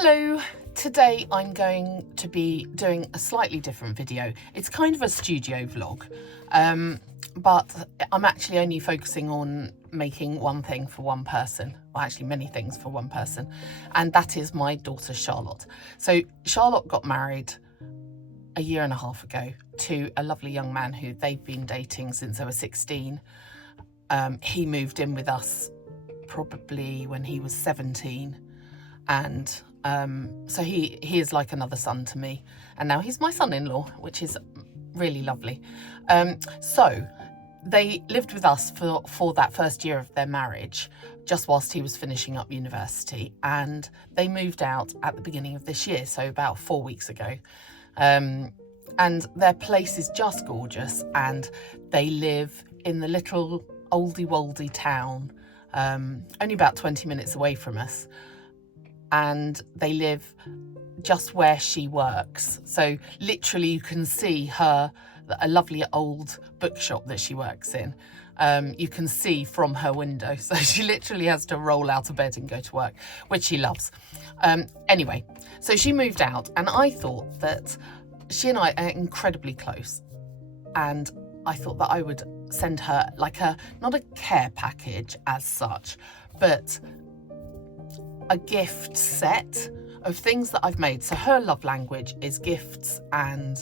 Hello, today I'm going to be doing a slightly different video. It's kind of a studio vlog, but I'm actually only focusing on making one thing for one person, well actually many things for one person, and that is my daughter Charlotte. So Charlotte got married a year and a half ago to a lovely young man who they've been dating since they were 16. He moved in with us probably when he was 17, and so he is like another son to me, and now he's my son-in-law, which is really lovely. So they lived with us for that first year of their marriage, just whilst he was finishing up university, and they moved out at the beginning of this year, so about 4 weeks ago. And their place is just gorgeous, and they live in the little oldie-woldy town, only about 20 minutes away from us. And they live just where she works. So literally you can see a lovely old bookshop that she works in. You can see from her window. So she literally has to roll out of bed and go to work, which she loves. Anyway, so she moved out, and I thought that she and I are incredibly close. And I thought that I would send her like not a care package as such, but a gift set of things that I've made. So her love language is gifts and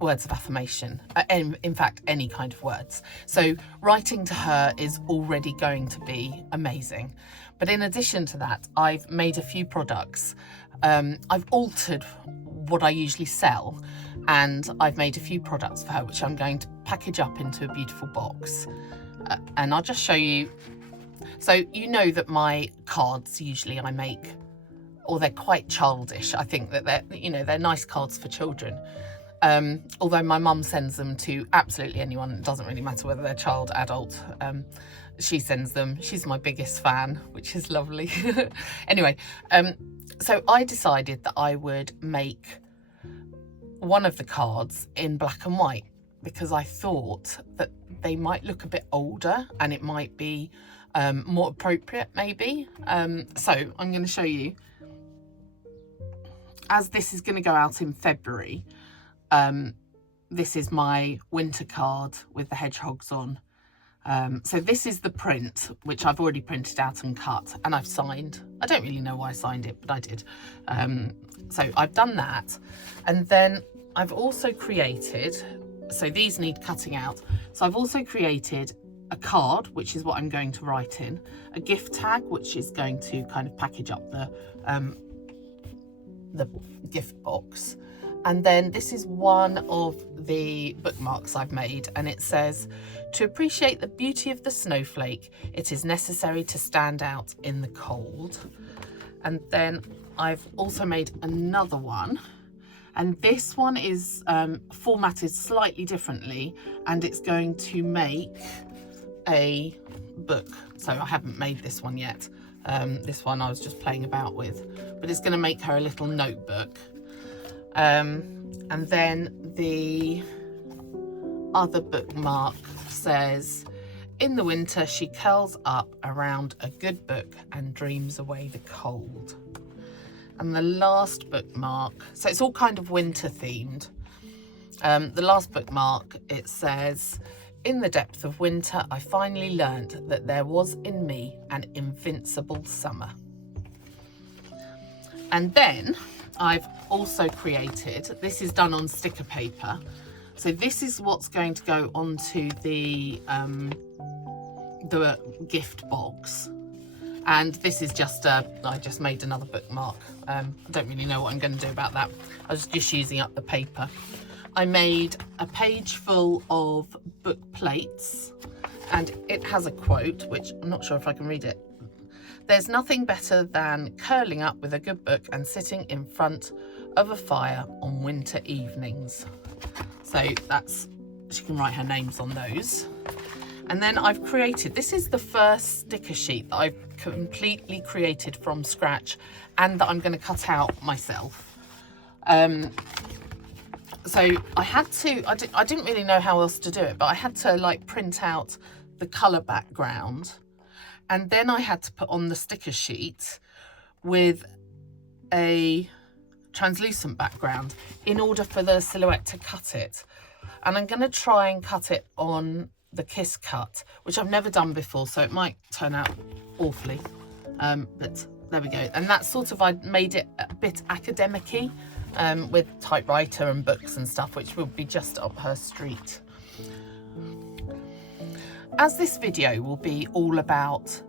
words of affirmation. In fact, any kind of words. So writing to her is already going to be amazing. But in addition to that, I've made a few products. I've altered what I usually sell, and I've made a few products for her, which I'm going to package up into a beautiful box. And I'll just show you. So you know that my cards usually I make, or they're quite childish. I think that they're nice cards for children. Although my mum sends them to absolutely anyone. It doesn't really matter whether they're child, adult. She sends them. She's my biggest fan, which is lovely. Anyway, so I decided that I would make one of the cards in black and white, because I thought that they might look a bit older and it might be more appropriate maybe. So I'm going to show you, as this is going to go out in February. This is my winter card with the hedgehogs on. So this is the print, which I've already printed out and cut, and I've signed. I don't really know why I signed it, but I did. So I've done that, and then I've also created, so these need cutting out, so I've also created a card, which is what I'm going to write in, a gift tag, which is going to kind of package up the gift box. And then this is one of the bookmarks I've made, and it says, "To appreciate the beauty of the snowflake, it is necessary to stand out in the cold." And then I've also made another one, and this one is formatted slightly differently, and it's going to make a book. So I haven't made this one yet. This one I was just playing about with, but it's going to make her a little notebook. And then the other bookmark says, "In the winter she curls up around a good book and dreams away the cold." And the last bookmark, so it's all kind of winter themed. The last bookmark, it says, "In the depth of winter, I finally learned that there was in me an invincible summer." And then I've also created, this is done on sticker paper. So this is what's going to go onto the gift box. And this is just I just made another bookmark. I don't really know what I'm going to do about that. I was just using up the paper. I made a page full of book plates, and it has a quote, which I'm not sure if I can read it. "There's nothing better than curling up with a good book and sitting in front of a fire on winter evenings." So she can write her names on those. And then I've created, this is the first sticker sheet that I've completely created from scratch and that I'm going to cut out myself. So I didn't really know how else to do it, but I had to like print out the colour background, and then I had to put on the sticker sheet with a translucent background in order for the silhouette to cut it. And I'm going to try and cut it on the Kiss cut, which I've never done before, so it might turn out awfully. But there we go. And that's sort of, I made it a bit academic-y, with typewriter and books and stuff, which will be just up her street. As this video will be all about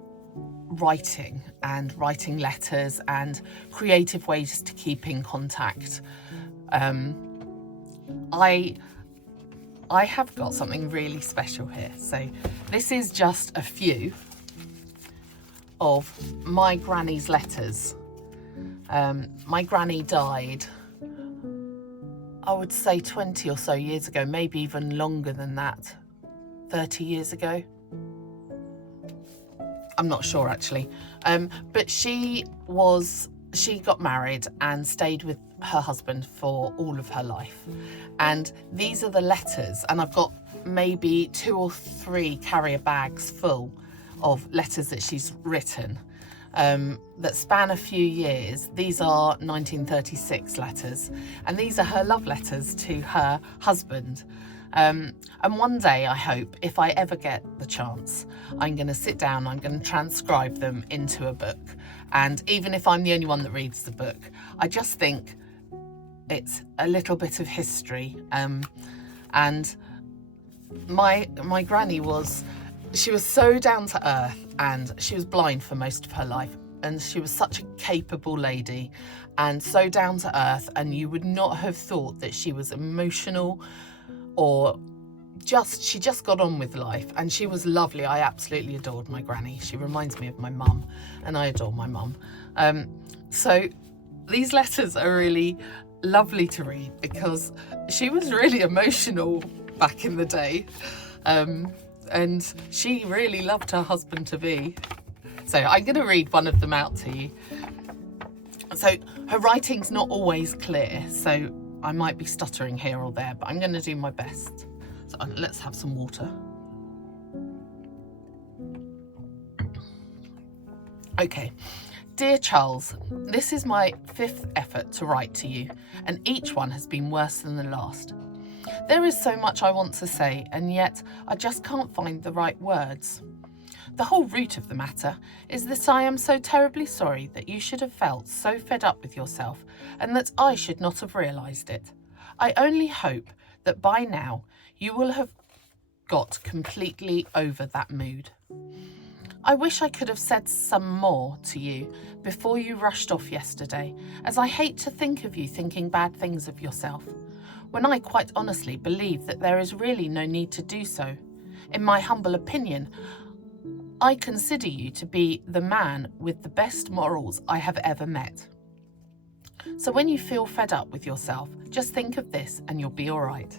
writing and writing letters and creative ways to keep in contact, I have got something really special here. So this is just a few of my granny's letters. My granny died, I would say 20 or so years ago, maybe even longer than that, 30 years ago. I'm not sure actually. But she got married and stayed with her husband for all of her life. And these are the letters, and I've got maybe 2 or 3 carrier bags full of letters that she's written, that span a few years. These are 1936 letters, and these are her love letters to her husband. And one day, I hope, if I ever get the chance, I'm going to sit down, I'm going to transcribe them into a book. And even if I'm the only one that reads the book, I just think it's a little bit of history. And my granny she was so down to earth, and she was blind for most of her life. And she was such a capable lady and so down to earth. And you would not have thought that she was emotional, or she just got on with life, and she was lovely. I absolutely adored my granny. She reminds me of my mum, and I adore my mum. So these letters are really lovely to read because she was really emotional back in the day, and she really loved her husband to be. So I'm going to read one of them out to you. So her writing's not always clear, so I might be stuttering here or there, but I'm going to do my best. So let's have some water. Okay. Dear Charles, this is my 5th effort to write to you, and each one has been worse than the last. There is so much I want to say, and yet I just can't find the right words. The whole root of the matter is that I am so terribly sorry that you should have felt so fed up with yourself, and that I should not have realised it. I only hope that by now you will have got completely over that mood. I wish I could have said some more to you before you rushed off yesterday, as I hate to think of you thinking bad things of yourself, when I quite honestly believe that there is really no need to do so. In my humble opinion, I consider you to be the man with the best morals I have ever met. So when you feel fed up with yourself, just think of this and you'll be all right.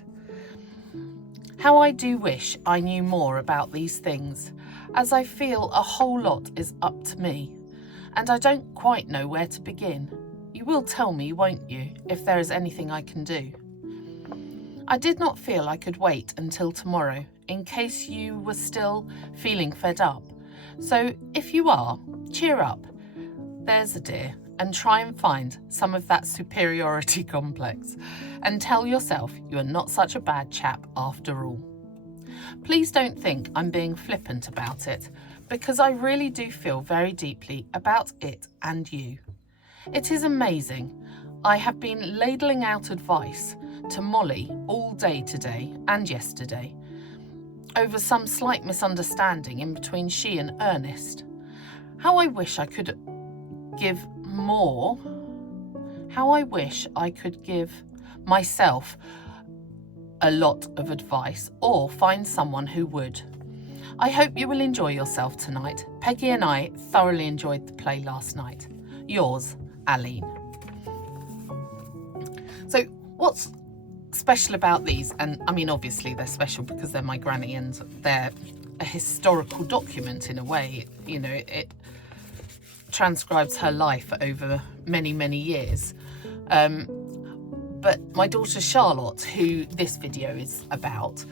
How I do wish I knew more about these things, as I feel a whole lot is up to me, and I don't quite know where to begin. You will tell me, won't you, if there is anything I can do? I did not feel I could wait until tomorrow, in case you were still feeling fed up. So if you are, cheer up, there's a dear, and try and find some of that superiority complex, and tell yourself you are not such a bad chap after all. Please don't think I'm being flippant about it, because I really do feel very deeply about it and you. It is amazing. I have been ladling out advice to Molly all day today and yesterday, over some slight misunderstanding in between she and Ernest. How I wish I could give more. How I wish I could give myself a lot of advice, or find someone who would. I hope you will enjoy yourself tonight. Peggy and I thoroughly enjoyed the play last night. Yours, Aline. So what's special about these, and I mean obviously they're special because they're my granny and they're a historical document in a way, you know, it transcribes her life over many, many years. But my daughter Charlotte, who this video is about,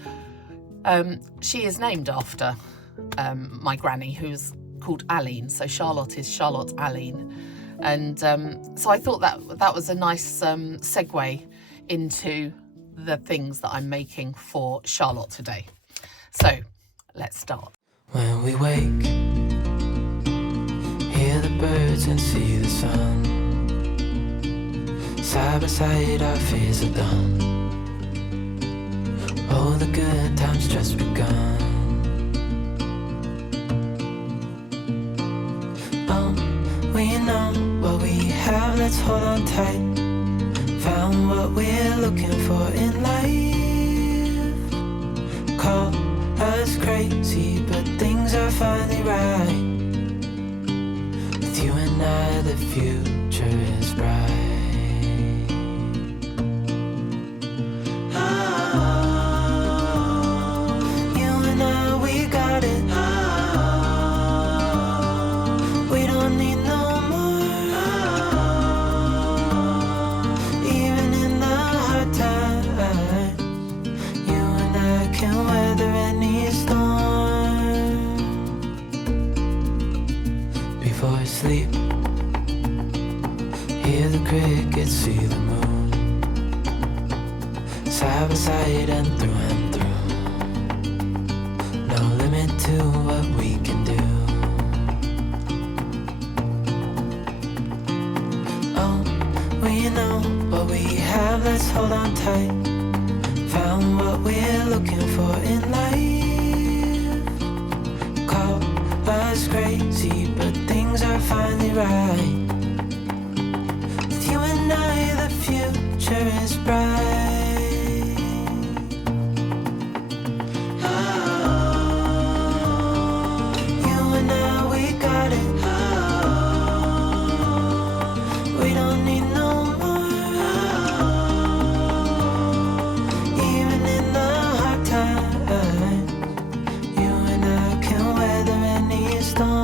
she is named after my granny, who's called Aline. So Charlotte is Charlotte Aline. And so I thought that was a nice segue into the things that I'm making for Charlotte today. So let's start. When we wake, hear the birds and see the sun. Side by side our fears are done. Oh, the good times just begun. Oh, we know what we have, let's hold on tight. Found what we're looking for in life. Call us crazy, but things are finally right. With you and I, the future is bright. Sleep, hear the crickets, see the moon. Side by side and through. No limit to what we can do. Oh, we know what we have, let's hold on tight. Found what we're looking for in life. Call us crazy, but things are finally right. With you and I, the future is bright. Oh, you and I, we got it. Oh, we don't need no more. Oh, even in the hard times, you and I can weather any storm.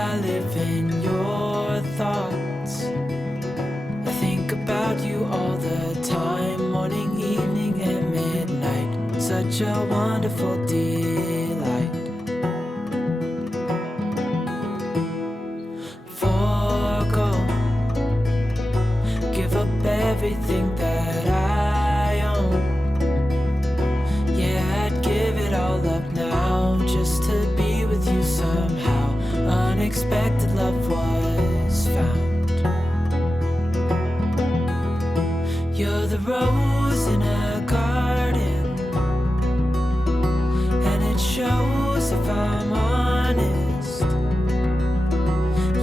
I live in your thoughts. I think about you all the time, morning, evening, and midnight. Such a wonderful delight. Forgo, give up everything that I own. Yeah, I'd give it all up now just to be with you somehow. Unexpected love was found. You're the rose in a garden, and it shows if I'm honest.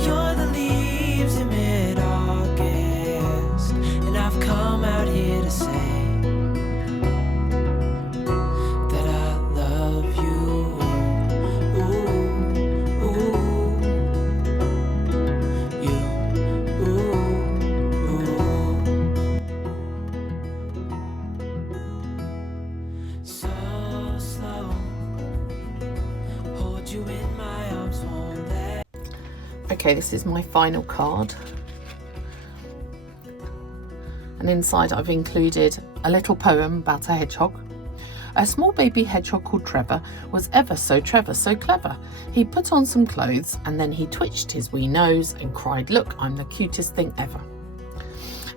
You're the leaves in mid-August, and I've come out here to say that I love you. Ooh, ooh, you, ooh, ooh. So slow, hold you in my arms, won't let. Okay, this is my final card. And inside I've included a little poem about a hedgehog. A small baby hedgehog called Trevor was ever so clever. He put on some clothes and then he twitched his wee nose and cried, "Look, I'm the cutest thing ever."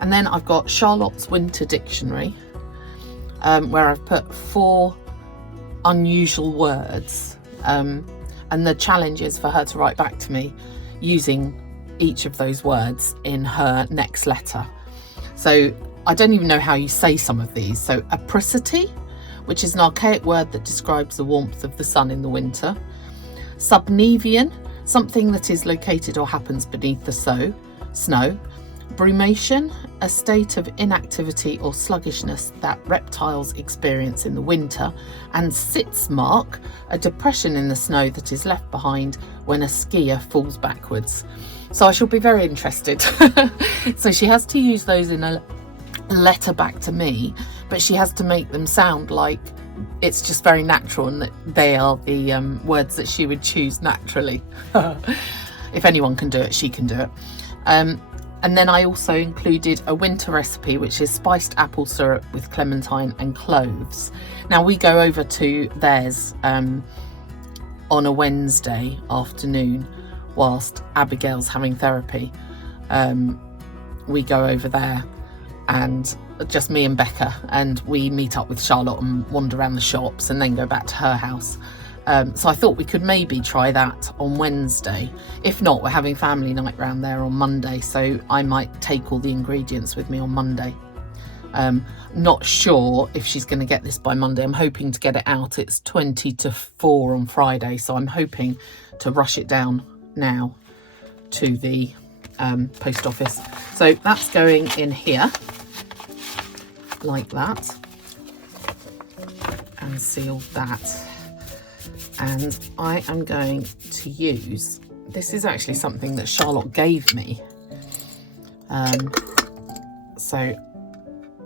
And then I've got Charlotte's Winter Dictionary, where I've put 4 unusual words. And the challenge is for her to write back to me using each of those words in her next letter. So I don't even know how you say some of these. So apricity, which is an archaic word that describes the warmth of the sun in the winter. Subnevian, something that is located or happens beneath the snow. Brumation, a state of inactivity or sluggishness that reptiles experience in the winter. And Sitzmark, a depression in the snow that is left behind when a skier falls backwards. So I shall be very interested. So she has to use those in a letter back to me, but she has to make them sound like it's just very natural and that they are the words that she would choose naturally. If anyone can do it, she can do it. And then I also included a winter recipe, which is spiced apple syrup with clementine and cloves. Now we go over to theirs on a Wednesday afternoon whilst Abigail's having therapy. We go over there, and just me and Becca, and we meet up with Charlotte and wander around the shops and then go back to her house. So I thought we could maybe try that on Wednesday. If not, we're having family night round there on Monday, so I might take all the ingredients with me on Monday. Not sure if she's going to get this by Monday. I'm hoping to get it out. It's 20 to 4 on Friday, so I'm hoping to rush it down now to the post office. So that's going in here like that, and seal that. And I am going to use, this is actually something that Charlotte gave me. So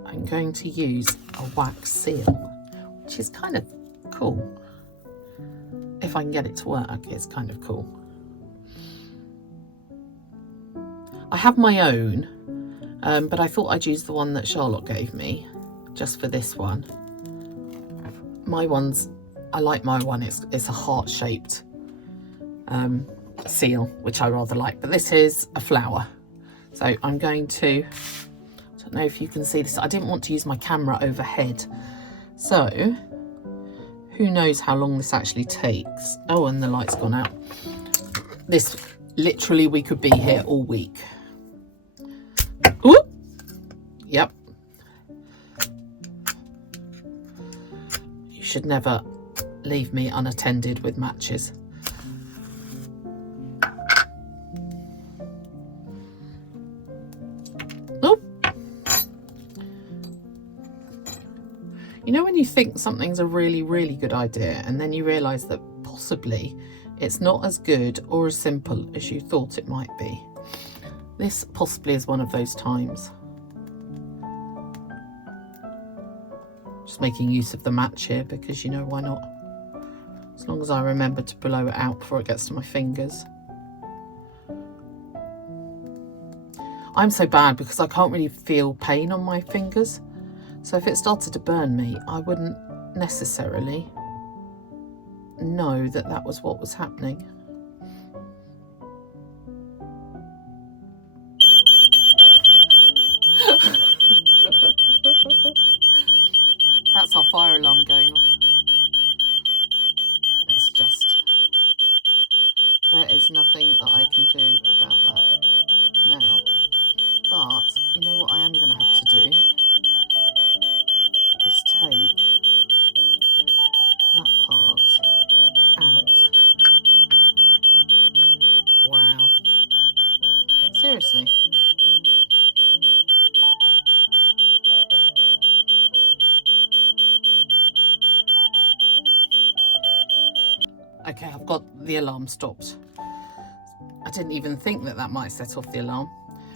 I'm going to use a wax seal, which is kind of cool. If I can get it to work, it's kind of cool. I have my own, but I thought I'd use the one that Charlotte gave me just for this one. My one's, I like my one, it's a heart-shaped seal, which I rather like, but this is a flower. So I'm going to, I don't know if you can see this, I didn't want to use my camera overhead, so who knows how long this actually takes. Oh, and the light's gone out. This, literally, we could be here all week. Ooh! Yep. You should never leave me unattended with matches. Oh! You know when you think something's a really, really good idea and then you realise that possibly it's not as good or as simple as you thought it might be? This possibly is one of those times. Just making use of the match here because, you know, why not? As long as I remember to blow it out before it gets to my fingers. I'm so bad because I can't really feel pain on my fingers. So if it started to burn me, I wouldn't necessarily know that that was what was happening. That's our fire alarm going off. It's just, there is nothing that I can do about that now. But you know what I am going to have to do is take that part out. Wow. Seriously. Okay, I've got the alarm stopped. I didn't even think that that might set off the alarm.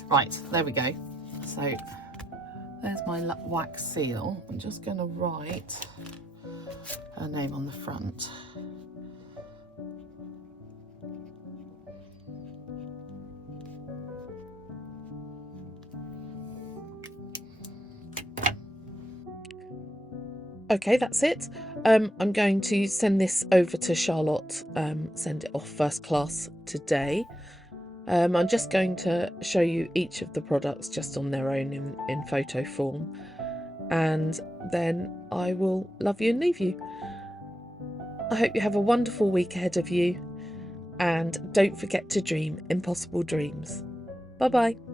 Right, there we go. So there's my wax seal. I'm just going to write her name on the front. Okay, that's it. I'm going to send this over to Charlotte, send it off first class today. I'm just going to show you each of the products just on their own in photo form, and then I will love you and leave you. I hope you have a wonderful week ahead of you, and don't forget to dream impossible dreams. Bye bye.